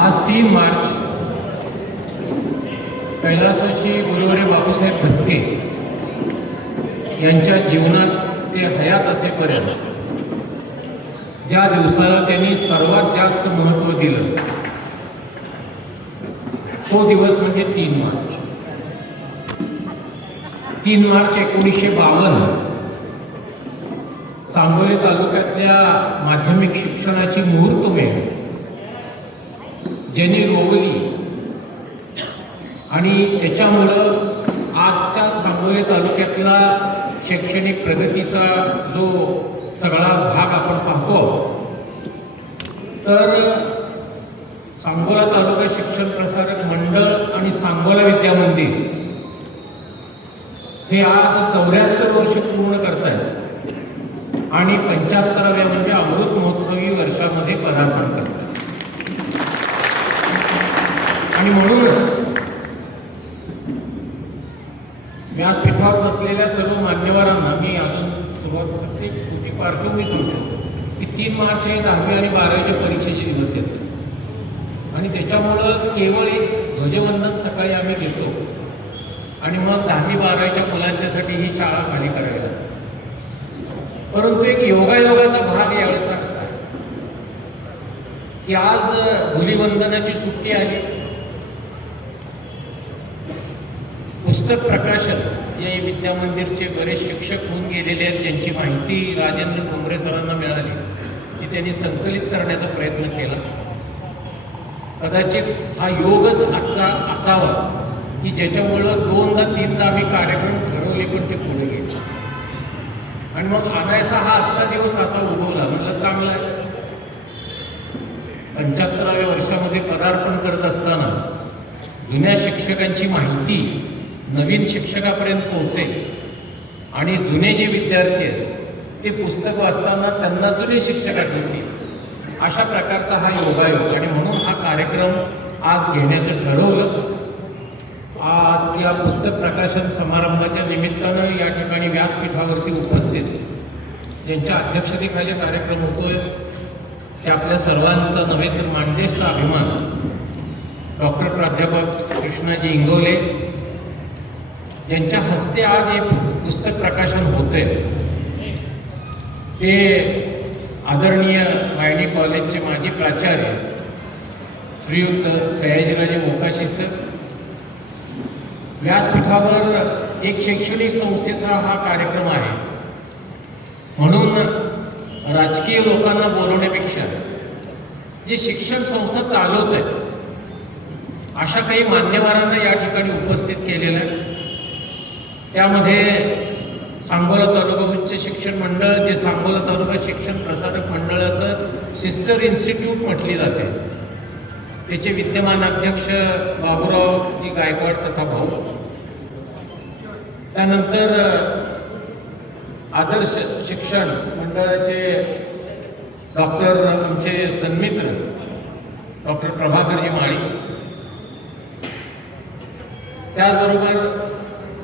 आज 3 मार्च कैलासवासी गुरुवर्य बापूसाहेब झपके यांच्या जीवनात ते हयात असेपर्यंत ज्या दिवसाला त्यांनी सर्वात जास्त महत्त्व दिलं तो दिवस म्हणजे 3 मार्च. 3 मार्च 1952 सांगोली तालुक्यातल्या माध्यमिक शिक्षणाची मुहूर्तमेढ ज्यांनी रोवली आणि त्याच्यामुळं आजच्या सांगोली तालुक्यातला शैक्षणिक प्रगतीचा जो सगळा भाग आपण पाहतो, तर सांगोला तालुका शिक्षण प्रसारक मंडळ आणि सांगोला विद्या मंदिर हे आज 74 वर्ष पूर्ण करत आहेत आणि 75व्या म्हणजे अमृत महोत्सवी वर्षामध्ये पदार्पण करतात. आणि म्हणूनच व्यासपीठावर बसलेल्या सर्व मान्यवरांना मी अजून सुरुवात प्रत्येक पार्श्वभूमी सांगतो की 3 मार्च हे 10वी आणि 12वीच्या परीक्षेचे दिवस येतात आणि त्याच्यामुळं केवळ एक ध्वजवंदन सकाळी आम्ही घेतो आणि मग 10वी 12वीच्या मुलांच्यासाठी ही शाळा खाली करावी लागते. परंतु एक योगायोगाचा भाग यावेळेचा कसा आहे की आज धुलीवंदनाची सुट्टी आली. पुस्तक प्रकाशन जे विद्या मंदिरचे बरेच शिक्षक होऊन गेलेले आहेत, ज्यांची माहिती राजेंद्र ठोंबरे सरांना मिळाली, ती त्यांनी संकलित करण्याचा प्रयत्न केला. कदाचित हा योगच आजचा असावा की ज्याच्यामुळं 2दा-3दा आम्ही कार्यक्रम ठरवले पण ते पुढे गेले आणि मग आणायचा हा आजचा दिवस असा उगवला. म्हटलं चांगला आहे. 75व्या वर्षामध्ये पदार्पण करत असताना जुन्या शिक्षकांची माहिती नवीन शिक्षकापर्यंत पोहोचेल आणि जुने जे विद्यार्थी आहेत ते पुस्तक वाचताना त्यांना जुने शिक्षक आठवतील, अशा प्रकारचा हा योगायोग. आणि म्हणून हा कार्यक्रम आज घेण्याचं ठरवलं. आज या पुस्तक प्रकाशन समारंभाच्या निमित्तानं या ठिकाणी व्यासपीठावरती उपस्थित ज्यांच्या अध्यक्षतेखाली कार्यक्रम होतोय ते आपल्या सर्वांचा नव्हे तर मानदेशचा अभिमान डॉक्टर प्राध्यापक कृष्णाजी इंगोले यांच्या हस्ते आज हे पुस्तक प्रकाशन होते. ते आदरणीय वायणी कॉलेजचे माजी प्राचार्य श्रीयुत सयाजीराजे मोकाशी सर, व्यासपीठावर एक शैक्षणिक संस्थेचा हा कार्यक्रम आहे म्हणून राजकीय लोकांना बोलवण्यापेक्षा जे शिक्षण संस्था चालवत आहेत अशा काही मान्यवरांना या ठिकाणी उपस्थित केलेलं आहे. त्यामध्ये सांगोला तालुका उच्च शिक्षण मंडळ, जे सांगोला तालुका शिक्षण प्रसारक मंडळाचं सिस्टर इन्स्टिट्यूट म्हटली जाते, त्याचे विद्यमान अध्यक्ष बाबूरावजी गायकवाड तथा भाऊ. त्यानंतर आदर्श शिक्षण मंडळाचे डॉक्टर आमचे सन्मित्र डॉक्टर प्रभाकरजी माळी, त्याचबरोबर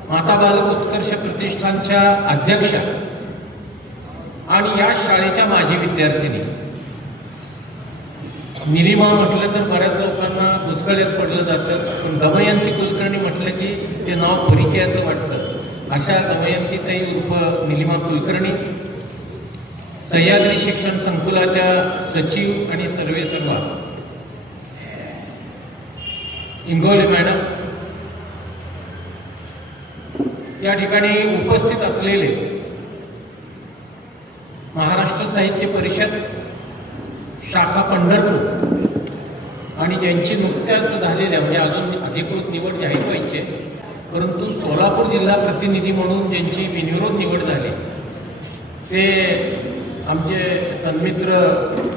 माता बालक उत्कर्ष प्रतिष्ठानच्या अध्यक्षा आणि या शाळेच्या माजी विद्यार्थिनी. निलिमा म्हटलं तर बऱ्याच लोकांना बुचकळ्यात पडलं जातं, पण दमयंती कुलकर्णी म्हटलं की ते नाव परिचयाचं वाटतं. अशा दमयंतीताई उर्फ निलिमा कुलकर्णी, सह्याद्री शिक्षण संकुलाच्या सचिव आणि सर्वेसर्वा इंगोले मॅडम, या ठिकाणी उपस्थित असलेले महाराष्ट्र साहित्य परिषद शाखा पंढरपूर आणि ज्यांची नुकत्याच झालेल्या म्हणजे अजून अधिकृत निवड जाहीर व्हायची आहे, परंतु सोलापूर जिल्हा प्रतिनिधी म्हणून ज्यांची बिनविरोध निवड झाली ते आमचे सन्मित्र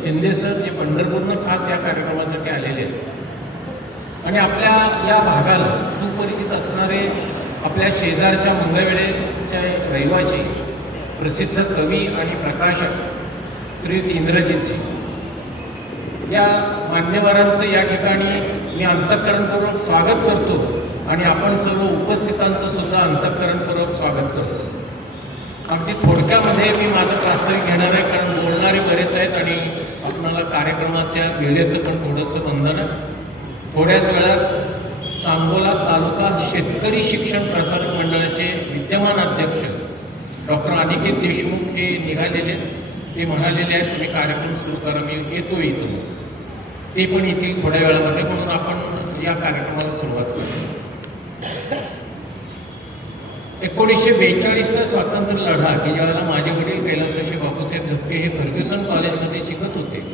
शिंदे सर, जे पंढरपूरनं खास या कार्यक्रमासाठी आलेले आहेत आणि आपल्या या भागाला सुपरिचित असणारे आपल्या शेजारच्या मंगळवेढेच्या रहिवासी प्रसिद्ध कवी आणि प्रकाशक श्री इंद्रजितजी, या मान्यवरांचं या ठिकाणी मी अंतःकरणपूर्वक स्वागत करतो आणि आपण सर्व उपस्थितांचं सुद्धा अंतःकरणपूर्वक स्वागत करतो. अगदी थोडक्यामध्ये मी माझं प्रास्ताविक घेणार आहे, कारण बोलणारे बरेच आहेत आणि आपणाला कार्यक्रमाच्या वेळेचं पण थोडंसं बंधन आहे. थोड्याच वेळात सांगोला तालुका शेतकरी शिक्षण प्रसारक मंडळाचे विद्यमान अध्यक्ष डॉक्टर अनिकेत देशमुख हे निघालेले, ते म्हणालेले आहेत तुम्ही कार्यक्रम सुरू करा, मी येतो इथून. ते पण येतील थोड्या वेळामध्ये, म्हणून आपण या कार्यक्रमाला सुरुवात करू. 1942चा स्वातंत्र्य लढा की ज्यावेळेला माझे वडील कैलासवासी बापूसाहेब धपके हे फर्ग्युसन कॉलेजमध्ये शिकत होते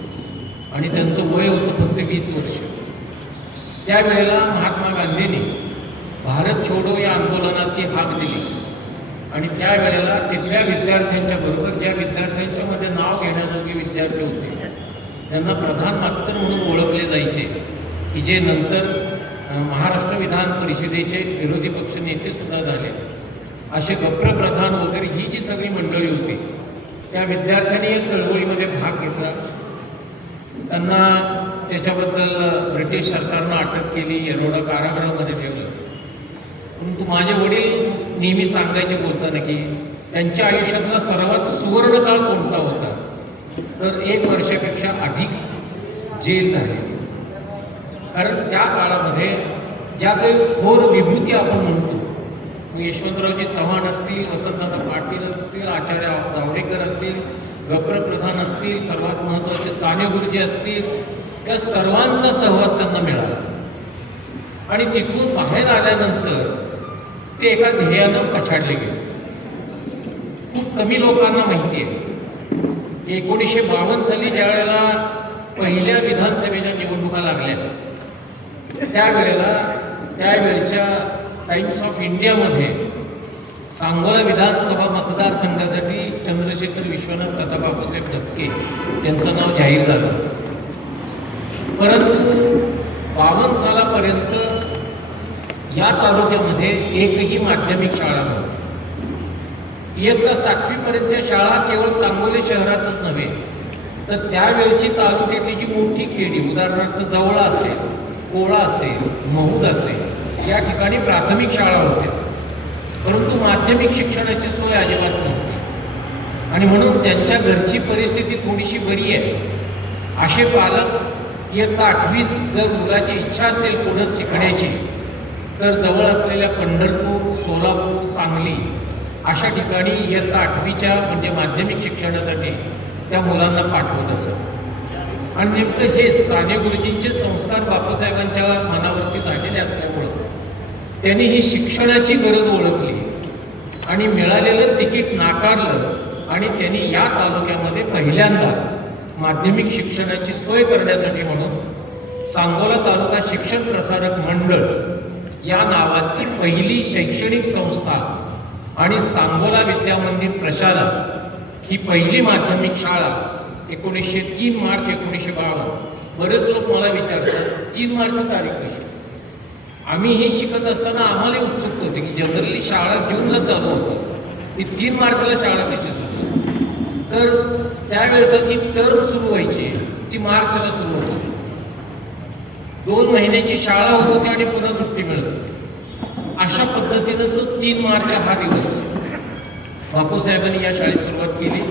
आणि त्यांचं वय होतं फक्त 20 वर्ष. त्यावेळेला महात्मा गांधींनी भारत छोडो या आंदोलनाची हाक दिली आणि त्यावेळेला तिथल्या विद्यार्थ्यांच्या बरोबर ज्या विद्यार्थ्यांच्यामध्ये नाव घेण्याजोगे विद्यार्थी होते त्यांना प्रधान मास्तर म्हणून ओळखले जायचे, की जे नंतर महाराष्ट्र विधान परिषदेचे विरोधी पक्ष नेते सुद्धा झाले. असे गप्रप्रधान वगैरे ही जी सगळी मंडळी होती त्या विद्यार्थ्यांनी या चळवळीमध्ये भाग घेतला. त्यांना त्याच्याबद्दल ब्रिटिश सरकारनं अटक केली, येरवडा कारागृहामध्ये ठेवलं. परंतु माझे वडील नेहमी सांगायचे बोलताना की त्यांच्या आयुष्यातला सर्वात सुवर्णकाळ कोणता होता, तर 1 वर्षापेक्षा अधिक जेल झाले. कारण त्या काळामध्ये ज्या काही थोर विभूती आपण म्हणतो, यशवंतरावजी चव्हाण असतील, वसंतदादा पाटील असतील, आचार्य जावडेकर असतील, गप्रप्रधान असतील, सर्वात महत्त्वाचे साने गुरुजी असतील, या सर्वांचा सहवास त्यांना मिळाला. आणि तिथून बाहेर आल्यानंतर ते एका ध्येयानं पछाडले गेले. खूप कमी लोकांना माहिती आहे 1952 साली ज्या वेळेला पहिल्या विधानसभेच्या निवडणुका लागल्या त्यावेळेच्या टाइम्स ऑफ इंडियामध्ये सांगोला विधानसभा मतदारसंघासाठी चंद्रशेखर विश्वनाथ तथा बापूसाहेब धपके यांचं नाव जाहीर झालं. परंतु 52 सालापर्यंत या तालुक्यामध्ये एकही माध्यमिक शाळा नव्हती. इयत्ता 7वीपर्यंतच्या शाळा केवळ सांगोली शहरातच नव्हे तर त्यावेळची तालुक्यातली जी मोठी खेडी, उदाहरणार्थ जवळा असेल, कोळा असेल, महूद असेल, या ठिकाणी प्राथमिक शाळा होत्या. परंतु माध्यमिक शिक्षणाची सोय अजिबात नव्हती आणि म्हणून त्यांच्या घरची परिस्थिती थोडीशी बरी आहे. असे पालक इयत्ता 8वीत जर मुलाची इच्छा असेल पुढे शिकण्याची तर जवळ असलेल्या पंढरपूर, सोलापूर, सांगली अशा ठिकाणी इयत्ता 8वीच्या म्हणजे माध्यमिक शिक्षणासाठी त्या मुलांना पाठवत असत. आणि नेमकं हे साने गुरुजींचे संस्कार बापूसाहेबांच्या मनावरती झालेले असल्यामुळं त्यांनी ही शिक्षणाची गरज ओळखली आणि मिळालेलं तिकीट नाकारलं आणि त्यांनी या तालुक्यामध्ये पहिल्यांदा माध्यमिक शिक्षणाची सोय करण्यासाठी म्हणून सांगोला तालुका शिक्षण प्रसारक मंडळ या नावाची पहिली शैक्षणिक संस्था आणि सांगोला विद्यामंदिर प्रशाला ही पहिली माध्यमिक शाळा 3 मार्च 1952. बरेच लोक मला विचारतात 3 मार्च तारीख कशी. आम्ही हे शिकत असताना आम्हाला उत्सुकता होती की जनरली शाळा जूनला चालू होतं, ती 3 मार्चला शाळा कशी सुरू, तर त्यावेळेस जी टर्म सुरू व्हायची ती मार्चला सुरू होती. 2 महिन्याची शाळा होत होती आणि पुन्हा सुट्टी मिळत होती. अशा पद्धतीनं तो 3 मार्च हा दिवस बापूसाहेबांनी या शाळेत सुरुवात केली.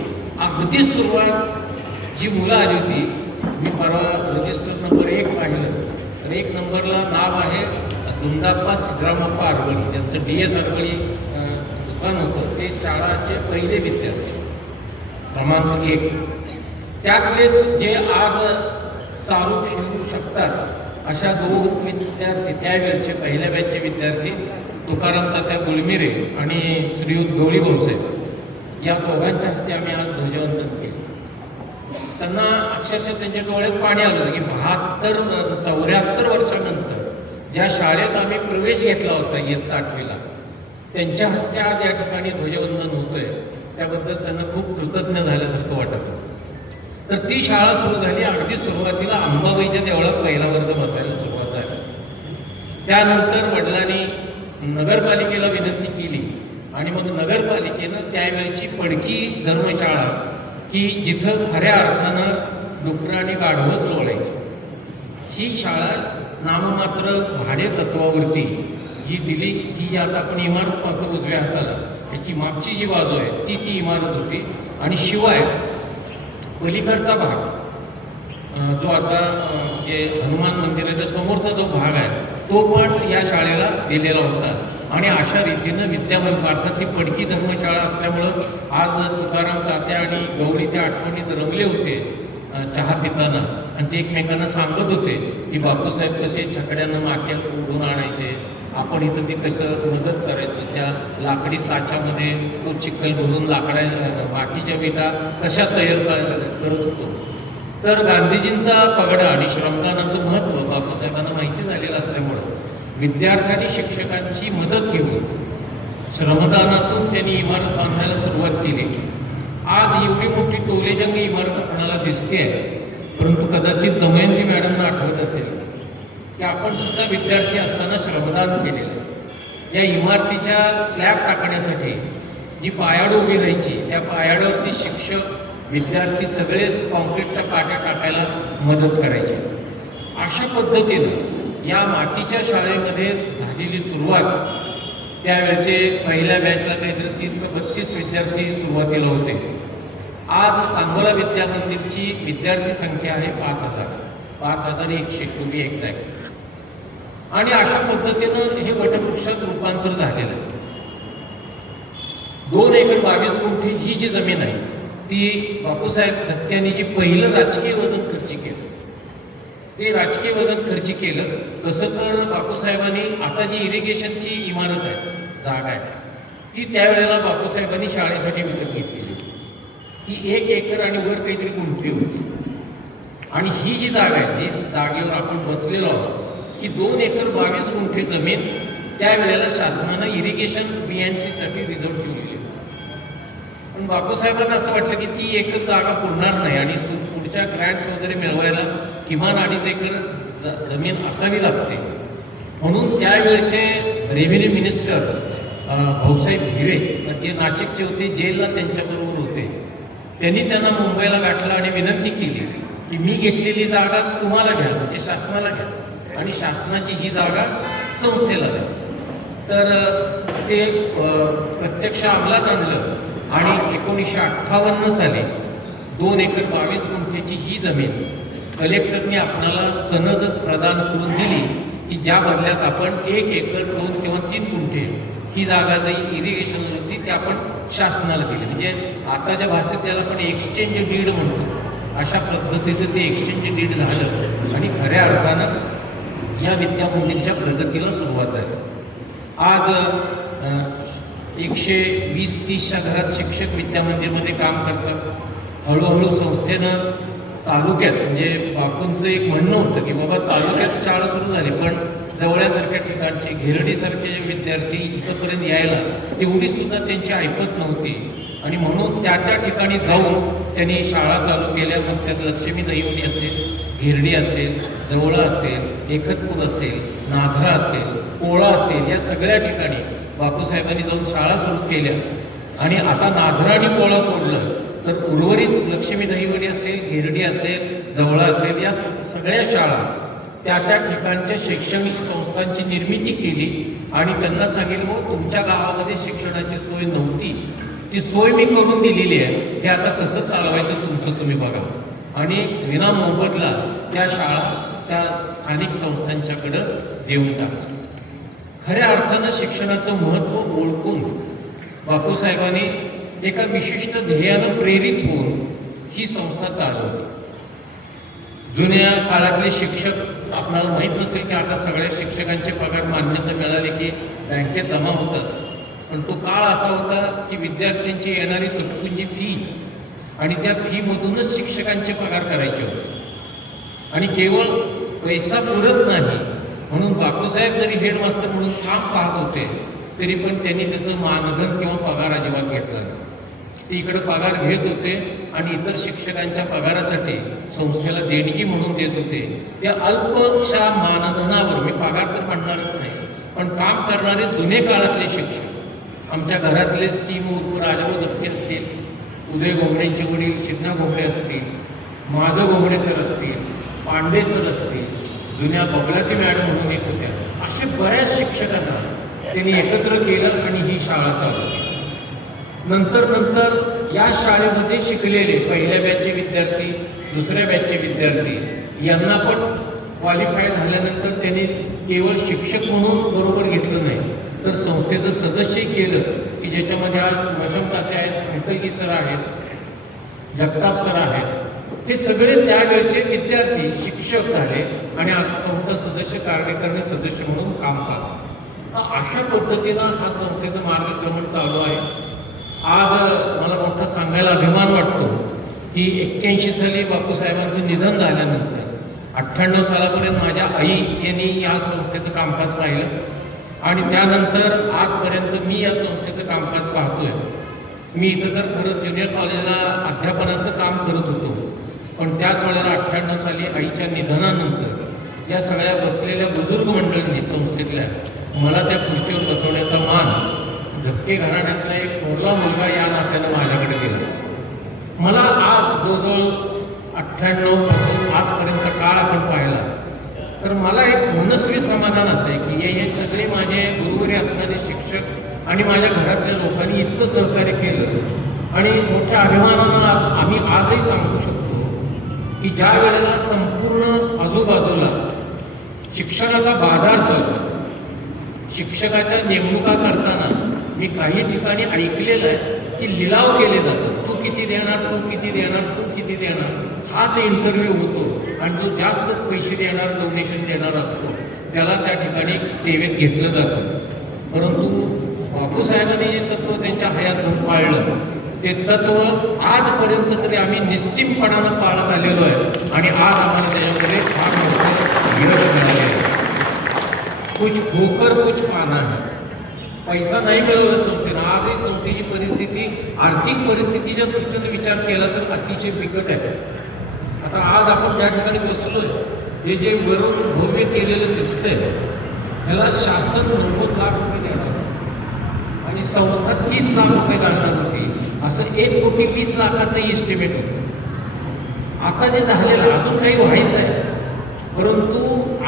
अगदी सुरुवात जी मुलं आली होती, मी परवा रजिस्टर नंबर 1 पाहिलं तर 1 नंबरला नाव आहे दुंडाप्पा सिद्धरामप्पा अरवळी, ज्यांचं DS अरवळी दुकान होतं. ते शाळाचे पहिले विद्यार्थी क्रमांक 1. त्यातलेच जे आज चालू शिकू शकतात अशा 2 विद्यार्थी, त्यावेळचे पहिल्या बॅचचे विद्यार्थी तुकाराम तात्या गुळमिरे आणि श्रीयुत गवळी भाऊसाहेब, या दोघांच्या हस्ते आम्ही आज ध्वजवंदन केलं. त्यांना अक्षरशः त्यांच्या डोळ्यात पाणी आलं की 74 वर्षानंतर ज्या शाळेत आम्ही प्रवेश घेतला होता इयत्ता 8वीला, त्यांच्या हस्ते आज या ठिकाणी ध्वजवंदन होतंय. त्याबद्दल त्यांना खूप कृतज्ञ झाल्यासारखं वाटत होतं. तर ती शाळा सुरू झाली. अगदी सुरुवातीला अंबाबाईच्या देवळात पहिला वर्ग बसायला सुरुवात झाली. त्यानंतर वडिलांनी नगरपालिकेला विनंती केली आणि मग नगरपालिकेनं त्यावेळची पडकी धर्मशाळा की जिथं खऱ्या अर्थानं डुकरं आणि गाढवच लोळायची, ही शाळा नाममात्र भाडे तत्वावरती ही दिली. ही आता आपण इमारत पाहतो उजव्या हाताला, त्याची मागची जी बाजू आहे ती इमारत होती आणि शिवाय पलीकडचा भाग जो आता जे हनुमान मंदिर आहे, जसं समोरचा जो भाग आहे तो पण या शाळेला दिलेला होता. आणि अशा रीतीनं विद्यावंत अर्थात ती पडकी धर्मशाळा असल्यामुळं आज तुकाराम तात्या आणि गवळी त्या आठवणीत रमले होते चहा पिताना. आणि ते एकमेकांना सांगत होते की बापूसाहेब कसे छकड्यानं माथ्यात ओढून आणायचे, आपण इथं ते कसं मदत करायचं, त्या लाकडी साच्यामध्ये तो चिखल भरून मातीच्या विटा कशा तयार करत होतो. तर गांधीजींचा पगडा आणि श्रमदानाचं महत्त्व बापूसाहेबांना माहिती झालेलं असल्यामुळं विद्यार्थ्यांनी शिक्षकांची मदत घेऊन श्रमदानातून त्यांनी इमारत बांधायला सुरुवात केली. आज एवढी मोठी टोलेजंग इमारत आपल्याला दिसते आहे, परंतु कदाचित दमयंती मॅडमना आठवत असेल की आपण सुद्धा विद्यार्थी असताना श्रमदान केलेलं. या इमारतीच्या स्लॅब टाकण्यासाठी जी पायाड उभी राहायची त्या पायाडावरती शिक्षक विद्यार्थी सगळेच कॉन्क्रीटच्या पाट्या टाकायला मदत करायचे. अशा पद्धतीनं या मातीच्या शाळेमध्ये झालेली सुरुवात, त्यावेळचे पहिल्या बॅचला काहीतरी 30 का 32 विद्यार्थी सुरुवातीला होते. आज सांगोला विद्या मंदिरची विद्यार्थी संख्या आहे 5,100 टू बी एक्झॅक्ट. आणि अशा पद्धतीनं हे वटवृक्षात रूपांतर झालेलं आहे. 2 एकर 22 गुंठे ही जी जमीन आहे ती बापूसाहेब झटक्यांनी जी पहिलं राजकीय वजन खर्ची केलं, ते राजकीय वजन खर्ची केलं. तसं तर बापूसाहेबांनी आता जी इरिगेशनची इमारत आहे, जागा आहे, ती त्यावेळेला बापूसाहेबांनी शाळेसाठी विकत घेतलेली. ती 1 एकर आणि वर काहीतरी गुंठे होती. आणि ही जी जागा आहे, जी जागेवर आपण बसलेलो आहोत, ही 2 एकर 22 गुंठे जमीन त्यावेळेला शासनानं इरिगेशन BNCसाठी रिझर्व ठेवलेली. पण बापूसाहेबांना असं वाटलं की ती एकर जागा पुरणार नाही आणि पुढच्या ग्रँट्स वगैरे मिळवायला किमान 2.5 एकर जमीन असावी लागते. म्हणून त्यावेळचे रेव्हेन्यू मिनिस्टर भाऊसाहेब हिरे, ते नाशिकचे होते, जेलला त्यांच्याबरोबर होते. त्यांनी त्यांना मुंबईला गाठलं आणि विनंती केली की मी घेतलेली जागा तुम्हाला घ्या, म्हणजे शासनाला घ्या, आणि शासनाची ही जागा संस्थेला द्या. तर ते प्रत्यक्ष अंमलात आणलं आणि 1958 साली 2 एकर 22 गुंठेची ही जमीन कलेक्टरने आपणाला सनद प्रदान करून दिली की ज्या बदल्यात आपण 1 एकर 2 किंवा 3 गुंठे ही जागा जी इरिगेशन होती ती आपण शासनाला दिली. म्हणजे आताच्या भाषेत त्याला आपण एक्सचेंज डीड म्हणतो. अशा पद्धतीचं ते एक्सचेंज डीड झालं आणि खऱ्या अर्थानं या विद्यामंदिरच्या प्रगतीला सुरुवात झाली. आज 120-130च्या घरात शिक्षक विद्यामंदिरमध्ये काम करतात. हळूहळू संस्थेनं तालुक्यात, म्हणजे बापूंचं एक म्हणणं होतं की बाबा तालुक्यात शाळा सुरू झाली, पण जवळ्यासारख्या ठिकाणचे, घेरडीसारखे जे विद्यार्थी इथंपर्यंत यायला तेवढी सुद्धा त्यांची ऐपत नव्हती. आणि म्हणून त्या ठिकाणी जाऊन त्यांनी शाळा चालू केल्या. मग त्यात लक्ष्मी दहिवडी असेल, घेरडी असेल, जवळा असेल, एकतपूर असेल, नाझरा असेल, पोळा असेल, या सगळ्या ठिकाणी बापूसाहेबांनी जाऊन शाळा सुरू केल्या. आणि आता नाझरा आणि पोळा सोडलं तर उर्वरित लक्ष्मी दहिवडी असेल, घेरडी असेल, जवळा असेल, या सगळ्या शाळा त्या ठिकाणच्या शैक्षणिक संस्थांची निर्मिती केली. आणि त्यांना सांगितलं मग तुमच्या गावामध्ये शिक्षणाची सोय नव्हती, ती सोय मी करून दिलेली आहे, हे आता कसं चालवायचं तुमचं तुम्ही बघा. आणि विना मोबदला त्या शाळा त्या स्थानिक संस्थांच्याकडं देऊन टाकल्या. खऱ्या अर्थानं शिक्षणाचं महत्त्व ओळखून बापूसाहेबांनी एका विशिष्ट ध्येयानं प्रेरित होऊन ही संस्था चालवली. जुन्या काळातले शिक्षक, आपल्याला माहीत नसेल की आता सगळ्या शिक्षकांचे पगार मान्यता मिळाली की बँकेत जमा होतात, पण तो काळ असा होता की विद्यार्थ्यांची येणारी तुटपुंजी फी आणि त्या फीमधूनच शिक्षकांचे पगार करायचे होते. आणि केवळ पैसा पुरत नाही म्हणून बापूसाहेब जरी हेडमास्टर म्हणून काम पाहत होते तरी पण त्यांनी त्याचं मानधन किंवा पगार अजिबात घेतला नाही. ते इकडं पगार घेत होते आणि इतर शिक्षकांच्या पगारासाठी संस्थेला देणगी म्हणून देत होते. त्या अल्पशा मानधनावर, मी पगार तर म्हणणारच नाही, पण काम करणारे जुने काळातले शिक्षक, आमच्या घरातले सीम उर्फ राजाभाऊ दत्ते असतील, उदय घोंगडेंचे वडील शिवना घोंगडे असतील, माझं घोंगडे सर असतील, पांडे सर असतील, जुन्या बगलाती मॅडम म्हणून एक होत्या, असे बऱ्याच शिक्षकांना त्यांनी एकत्र केलं आणि ही शाळा चालू केली. नंतर या शाळेमध्ये शिकलेले पहिल्या बॅचचे विद्यार्थी, दुसऱ्या बॅचचे विद्यार्थी यांना पण क्वालिफाय झाल्यानंतर त्यांनी केवळ शिक्षक म्हणून बरोबर घेतलं नाही, तर संस्थेचं सदस्यही केलं, की ज्याच्यामध्ये आज मशम तात्या आहेत, मिटलगी सर आहेत, जगताप सर आहेत. हे सगळे त्यावेळचे विद्यार्थी शिक्षक झाले आणि आज संस्था सदस्य, कार्यकारिणी सदस्य म्हणून काम करतात. अशा पद्धतीनं हा संस्थेचं मार्गक्रमण चालू आहे. आज मला मोठं सांगायला अभिमान वाटतो की 81 साली बापूसाहेबांचं निधन झाल्यानंतर 98 सालापर्यंत माझ्या आई यांनी या संस्थेचं कामकाज पाहिलं आणि त्यानंतर आजपर्यंत मी या संस्थेचं कामकाज पाहतोय. मी इथं तर खरं ज्युनियर कॉलेजला अध्यापनाचं काम करत होतो, पण त्याच वेळेला 98 साली आईच्या निधनानंतर या सगळ्या बसलेल्या बुजुर्ग मंडळींनी संस्थेतल्या मला त्या खुर्चीवर बसवण्याचा मान झपके घराण्यातला एक थोरला मुलगा या नात्यानं माझ्याकडे दिला. मला आज जवळजवळ 98 पासून आजपर्यंतचा काळ आपण पाहिला तर मला एक मनस्वी समाधान असं आहे की हे सगळे माझे गुरुवरी असणारे शिक्षक आणि माझ्या घरातल्या लोकांनी इतकं सहकार्य केलं आणि मोठ्या अभिमानानं आम्ही आजही सांगू शकतो की ज्या वेळेला संपूर्ण आजूबाजूला शिक्षणाचा बाजार चालतो, शिक्षकाच्या नेमणुका करताना मी काही ठिकाणी ऐकलेलं आहे की लिलाव केले जातात, तू किती देणार, तू किती देणार, तू किती देणार, हाच इंटरव्ह्यू होतो आणि जो जास्त पैसे देणार, डोनेशन देणार असतो त्याला त्या ठिकाणी सेवेत घेतलं जातं. परंतु बापूसाहेबांनी जे तत्त्व त्यांच्या हयातून पाळलं ते तत्त्व आजपर्यंत तरी आम्ही निश्चितपणानं पाळत आलेलो आहे आणि आज आम्हाला त्याच्यामध्ये फार मोठं यश मिळाले आहे. कुछ होकर कुछ पाना है. पैसा नाही मिळवला संस्थेनं. आजही संस्थेची परिस्थिती आर्थिक परिस्थितीच्या दृष्टीने विचार केला तर अतिशय बिकट आहे. आता आज आपण त्या ठिकाणी बसलोय, हे जे वरून भव्य केलेलं दिसतंय त्याला शासन 90 लाख रुपये देणार आणि संस्था 30 लाख रुपये घालणार होती, असं 1,20,00,000 एस्टिमेट होतं. आता जे झालेलं अजून काही व्हायचं आहे, परंतु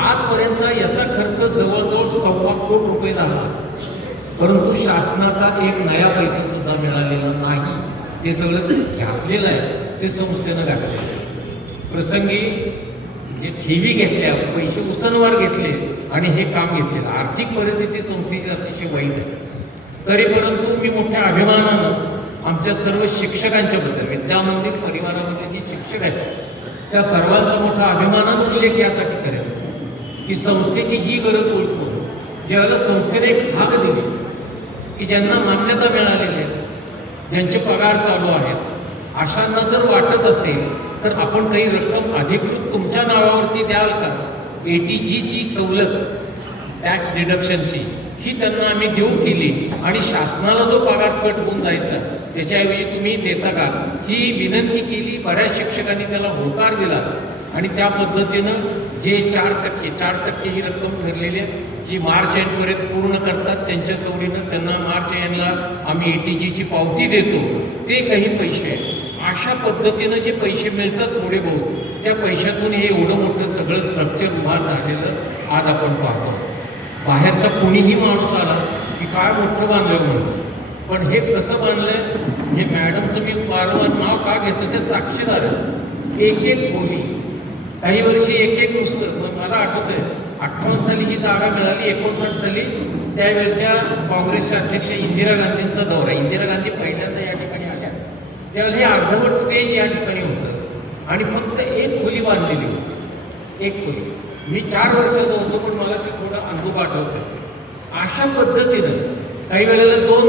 आजपर्यंत याचा खर्च जवळजवळ 1.25 कोटी रुपये झाला, परंतु शासनाचा एक नया पैसा सुद्धा मिळालेला नाही. हे सगळं घातलेलं आहे ते संस्थेनं घातलेलं आहे. प्रसंगी जे ठेवी घेतल्या, पैसे उसनवार घेतले आणि हे काम घेतलेलं. आर्थिक परिस्थिती संस्थेची अतिशय वाईट आहे. तरी परंतु मी मोठ्या अभिमानानं आमच्या सर्व शिक्षकांच्याबद्दल, विद्यामंदिर परिवारामध्ये जे शिक्षक आहेत त्या सर्वांचा मोठा अभिमानानं उल्लेख यासाठी करेल की संस्थेची ही गरज ओळखून ज्यावेळेला संस्थेने एक भाग दिली की ज्यांना मान्यता मिळालेली आहे, ज्यांचे पगार चालू आहेत, अशांना जर वाटत असेल तर आपण काही रक्कम अधिकृत तुमच्या नावावरती द्याल का? ATGची सवलत, टॅक्स डिडक्शनची, ही त्यांना आम्ही देऊ केली आणि शासनाला जो पगार कट होऊन जायचा त्याच्याऐवजी तुम्ही देता का, ही विनंती केली. बऱ्याच शिक्षकांनी त्याला होकार दिला आणि त्या पद्धतीनं जे 4% ही रक्कम ठरलेली आहे, जी मार्च एंडपर्यंत पूर्ण करतात त्यांच्या सवडीनं त्यांना मार्च एंडला आम्ही ATGची पावती देतो, ते काही पैसे आहेत. अशा पद्धतीनं जे पैसे मिळतात थोडे बहुत, त्या पैशातून हे एवढं मोठं सगळं स्ट्रक्चर उभा झालेलं आज आपण पाहतो. बाहेरचा कुणीही माणूस आला की काय मोठं बांधलं म्हणून, पण हे कसं बांधलंय हे मॅडमचं मी वारंवार नाव का घेतो ते साक्षीदार आहे. एक खोली, काही वर्षी एक पुस्तक. मला आठवतंय 58 साली ही जागा मिळाली, 59 साली त्यावेळच्या काँग्रेसच्या अध्यक्ष इंदिरा गांधींचा दौरा. इंदिरा गांधी पहिल्यांदा या ठिकाणी आल्या त्यावेळेला हे अर्धवट स्टेज या ठिकाणी होतं आणि फक्त एक खोली बांधलेली होती, एक खोली. मी 4 वर्षाचा होतो पण मला ते थोडं अनुभव आठवतं. अशा पद्धतीनं काही वेळेला 2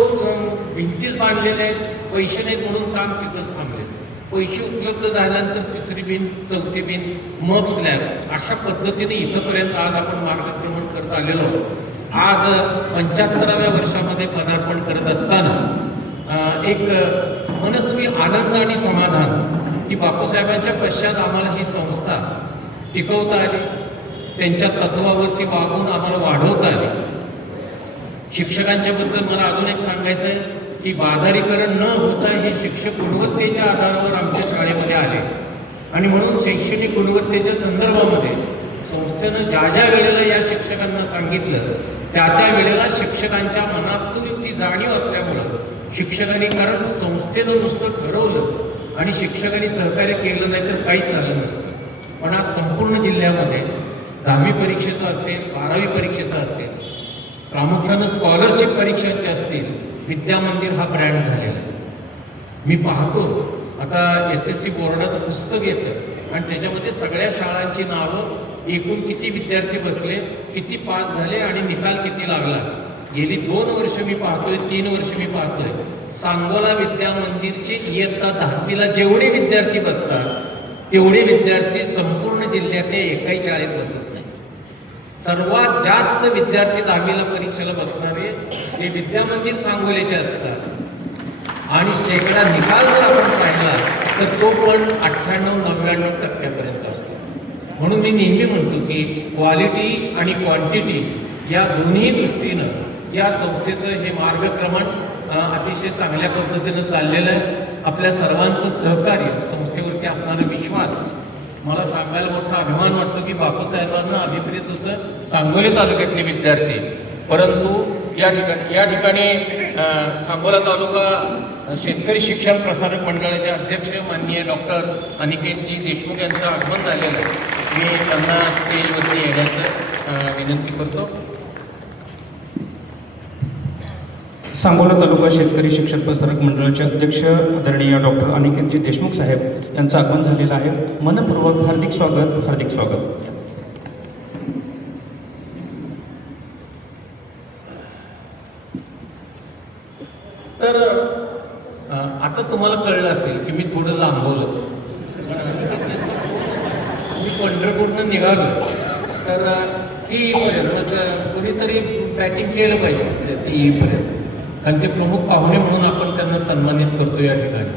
भिंतीच बांधलेल्या आहेत, पैसे नाहीत म्हणून काम तिथंच थांबले. पैसे उपलब्ध झाल्यानंतर 3री भिंत, 4थी भिंत, मग स्लॅब. अशा पद्धतीने इथंपर्यंत आज आपण मार्गक्रमण करत आलेलो. आज 75व्या वर्षामध्ये पदार्पण करत असताना एक मनस्वी आनंद आणि समाधान की बापूसाहेबांच्या पश्चात आम्हाला ही संस्था टिकवता आली, त्यांच्या तत्वावरती वागून आम्हाला वाढवता आली. शिक्षकांच्याबद्दल मला अजून एक सांगायचं आहे की बाजारीकरण न होता हे शिक्षक गुणवत्तेच्या आधारावर आमच्या शाळेमध्ये आले आणि म्हणून शैक्षणिक गुणवत्तेच्या संदर्भामध्ये संस्थेनं ज्या ज्या वेळेला या शिक्षकांना सांगितलं त्या त्या वेळेला शिक्षकांच्या मनातून ती जाणीव असल्यामुळं शिक्षकांनी, कारण संस्थेनं नुसतं ठरवलं आणि शिक्षकांनी सहकार्य केलं नाही तर काहीच झालं नसतं. पण आज संपूर्ण जिल्ह्यामध्ये 10वी परीक्षेचं असेल, 12वी परीक्षेचं असेल, प्रामुख्यानं स्कॉलरशिप परीक्षांचे असतील, विद्या मंदिर हा ब्रँड झालेला आहे. मी पाहतो आता SSC बोर्डाचं पुस्तक येतं आणि त्याच्यामध्ये सगळ्या शाळांची नावं, एकूण किती विद्यार्थी बसले, किती पास झाले आणि निकाल किती लागला. गेली 2 वर्ष मी पाहतोय, 3 वर्ष मी पाहतोय, सांगोला विद्या मंदिरचे इयत्ता 10वीला जेवढे विद्यार्थी बसतात तेवढे विद्यार्थी संपूर्ण जिल्ह्यातल्या एकाही शाळेत बसत नाही. सर्वात जास्त विद्यार्थी 10वीला परीक्षेला बसणारे हे विद्या मंदिर सांगोलेचे असतात आणि शेकडा निकाल जर आपण पाहिला तर तो पण 98-99% असतो. म्हणून मी नेहमी म्हणतो की क्वालिटी आणि क्वांटिटी या दोन्ही दृष्टीनं या संस्थेचं हे मार्गक्रमण अतिशय चांगल्या पद्धतीनं चाललेलं आहे. आपल्या सर्वांचं सहकार्य, संस्थेवरती असणारा विश्वास, मला सांगायला मोठा अभिमान वाटतो की बापूसाहेबांना अभिप्रेत होतं सांगोले तालुक्यातले विद्यार्थी, परंतु या ठिकाणी सांगोला तालुका शेतकरी शिक्षण प्रसारक मंडळाचे अध्यक्ष माननीय डॉक्टर अनिकेतजी देशमुख यांचं आगमन झालेलं आहे. मी त्यांना स्टेजवरती येण्याचं विनंती करतो. सांगोला तालुका शेतकरी शिक्षण प्रसारक मंडळाचे अध्यक्ष आदरणीय डॉक्टर अनिकेतजी देशमुख साहेब यांचं आगमन झालेलं आहे. मनपूर्वक हार्दिक स्वागत, हार्दिक स्वागत. तर आता तुम्हाला कळलं असेल की मी थोडं लांबवलं. मी पंढरपूरनं निघालो तर ती येईपर्यंत कोणीतरी बॅटिंग केलं पाहिजे ती येईपर्यंत, कारण ते प्रमुख पाहुणे म्हणून आपण त्यांना सन्मानित करतो या ठिकाणी.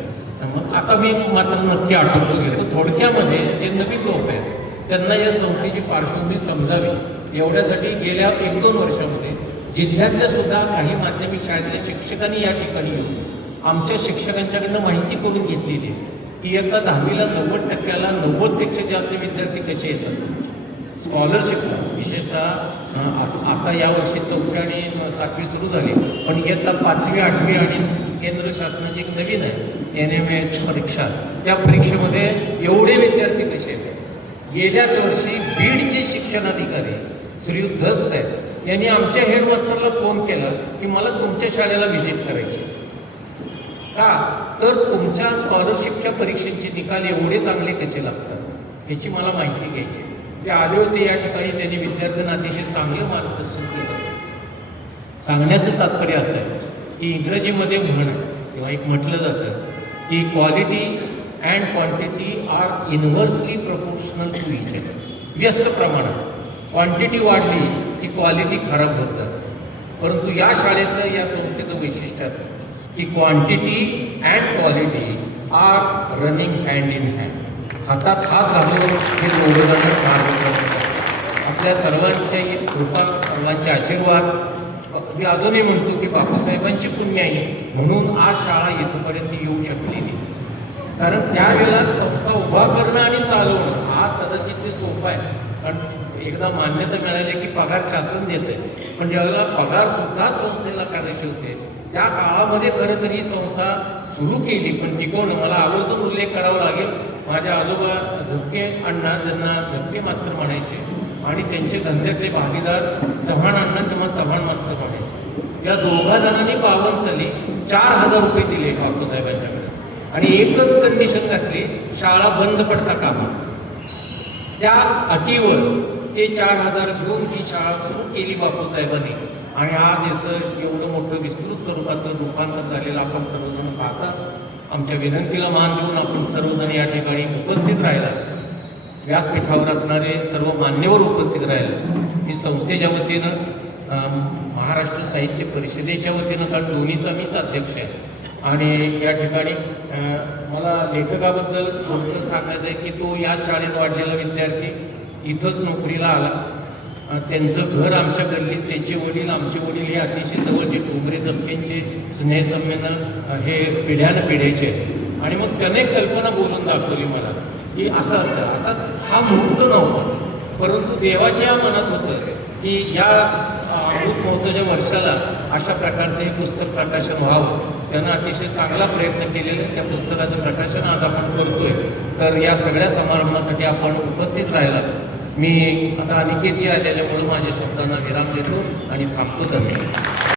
मग आता मी मात्र नक्की आठवतो घेतो. थोडक्यामध्ये जे नवीन लोक आहेत त्यांना या संस्थेची पार्श्वभूमी समजावी एवढ्यासाठी गेल्या 1-2 वर्षामध्ये जिल्ह्यातल्या सुद्धा काही माध्यमिक शाळेतल्या शिक्षकांनी या ठिकाणी येऊन आमच्या शिक्षकांच्याकडनं माहिती करून घेतलेली आहे की इयत्ता 10वीला 90%ला 90पेक्षा जास्त विद्यार्थी कसे येतात. स्कॉलरशिपला विशेषतः आता यावर्षी 4थी आणि 7वी सुरू झाली, पण इयत्ता 5वी 8वी आणि केंद्र शासनाची एक नवीन आहे NMS परीक्षा, त्या परीक्षेमध्ये एवढे विद्यार्थी कसे येतात. गेल्याच वर्षी बीडचे शिक्षणाधिकारी श्रीयुत धस साहेब यांनी आमच्या हेडमास्टरला फोन केला की मला तुमच्या शाळेला व्हिजिट करायची. का तर तुमच्या स्कॉलरशिपच्या परीक्षेचे निकाल एवढे चांगले कसे लागतात याची मला माहिती घ्यायची. ते आले होते या ठिकाणी, त्यांनी विद्यार्थ्यांना अतिशय चांगलं मार्गदर्शन केलं. सांगण्याचं तात्पर्य असं आहे की इंग्रजीमध्ये म्हण किंवा एक म्हटलं जातं की quality and quantity are inversely proportional to each other. व्यस्त प्रमाणात क्वांटिटी वाढली की क्वालिटी खराब होत जाते. परंतु या शाळेचं, या संस्थेचं वैशिष्ट्य असं की quantity and quality are running hand in hand. हातात हात घालून हे दोघंजण मार्गक्रमण करतात. आपल्या सर्वांची कृपा, सर्वांचे आशीर्वाद मी अजूनही म्हणतो की बापूसाहेबांची पुण्याई म्हणून आज शाळा इथंपर्यंत येऊ शकलेली. कारण त्यावेळेला संस्था उभा करणं आणि चालवणं आज कदाचित ते सोपं आहे, कारण एकदा मान्यता मिळाली की पगार शासन देते, पण ज्यावेळेला पगारसुद्धा संस्थेला करायचे होते त्या काळामध्ये खरं तर ही संस्था सुरू केली. पण टिकवणं, मला आवर्जून उल्लेख करावा लागेल, माझ्या आजोबा झपके अण्णा, ज्यांना झपके मास्तर म्हणायचे, आणि त्यांचे धंद्यातले भागीदार चव्हाण अण्णा किंवा चव्हाण मास्तर म्हणायचे. या दोघा जणांनी 52 साली 4,000 रुपये दिले बापूसाहेबांच्याकडे आणि एकच कंडिशन घातली, शाळा बंद पडता कामा. त्या अटीवर ते 4,000 घेऊन ही शाळा सुरू केली बापूसाहेबांनी. आणि आज याचं एवढं मोठं विस्तृत स्वरूपाचं रूपांतर झालेलं आपण सर्वजण पाहतात. आमच्या विनंतीला मान देऊन आपण सर्वजण या ठिकाणी उपस्थित राहिला, व्यासपीठावर असणारे सर्व मान्यवर उपस्थित राहिले. मी संस्थेच्या वतीनं, महाराष्ट्र साहित्य परिषदेच्या वतीनं, कारण दोन्हीचा मीच अध्यक्ष आहे, आणि या ठिकाणी मला लेखकाबद्दल थोडंसं सांगायचं आहे की तो या शाळेत वाढलेला विद्यार्थी इथंच नोकरीला आला. त्यांचं घर आमच्या गल्लीत, त्यांचे वडील, आमचे वडील हे अतिशय जवळचे डोंगरे झपकेंचे स्नेहसंमेलन हे पिढ्यानं पिढ्याचे आहेत. आणि मग त्याने कल्पना बोलून दाखवली मला की असं असं. आता हा मुहूर्त नव्हता, परंतु देवाच्या मनात होतं की या अमृत महोत्सवाच्या वर्षाला अशा प्रकारचं हे पुस्तक प्रकाशन व्हावं. त्यानं अतिशय चांगला प्रयत्न केलेला आहे. त्या पुस्तकाचं प्रकाशन आज आपण करतोय. तर या सगळ्या समारंभासाठी आपण उपस्थित राहिला मी आता अनिकेतजी आलेल्यामुळे माझ्या शब्दांना विराम देतो आणि थांबतो. धन्यवाद.